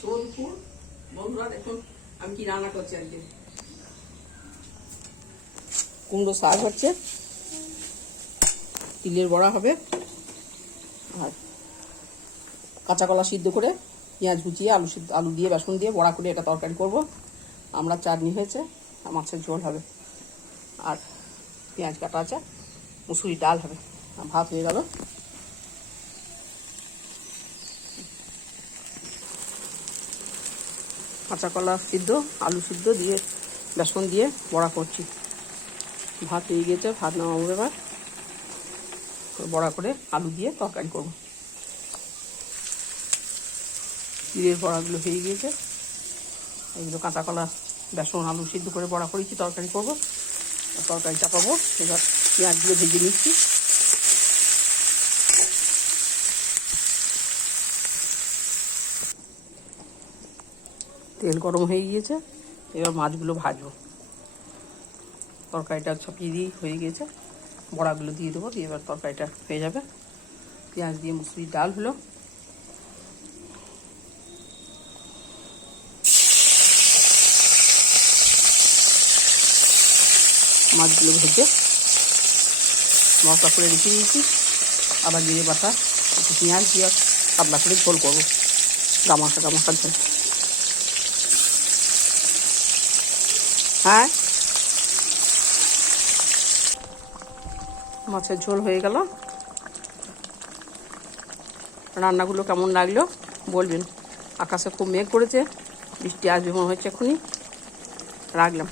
সোনপুর বন্ধুরা, দেখুন আমি কি রান্না করছি আজকে। কুমড়ো শাক হচ্ছে, তিলের বড়া হবে, আর কাঁচা কলা সিদ্ধ করে পেঁয়াজ কুচিয়ে আলু দিয়ে বেসন দিয়ে বড়া করে এটা তরকারি করব। আমরা চাটনি হয়েছে, মাছের ঝোল হবে, আর পেঁয়াজ কাটা আছে, মুসুরি ডাল হবে, ভাত হয়ে গেল। কাঁচা কলা সিদ্ধ আলু সিদ্ধ দিয়ে বেসন দিয়ে বড়া করছি। ভাত হয়ে গেছে, ভাত নামাবো এবার, বড়া করে আলু দিয়ে তরকারি করব। তিলের বড়াগুলো হয়ে গিয়েছে, এগুলো কাঁচা কলা বেসন আলু সিদ্ধ করে বড়া করেছি, তরকারি করব। তরকারি চাপাবো, এবার পেঁয়াজগুলো ভেজে নিচ্ছি। তেল গরম হয়ে গিয়েছে, এবার মাছগুলো ভাজবো। তরকারিটা ছাপিয়ে দিয়ে হয়ে গিয়েছে, বড়াগুলো দিয়ে দেবো, দিয়ে এবার তরকারিটা হয়ে যাবে। পেঁয়াজ দিয়ে মুসুরির ডাল হলো, মাছগুলো ভেজে মশলা করে রেখে দিয়েছি। আবার জিরে বাটা, একটু পেঁয়াজ দিয়ে পাতলা করে ঝোল করবো, গামাশা ঝোল। হ্যাঁ, মাছের ঝোল হয়ে গেল। রান্নাগুলো কেমন লাগলো বলবেন। আকাশে খুব মেঘ করেছে, বৃষ্টি আসবে মনে হচ্ছে এক্ষুনি। রাখলাম।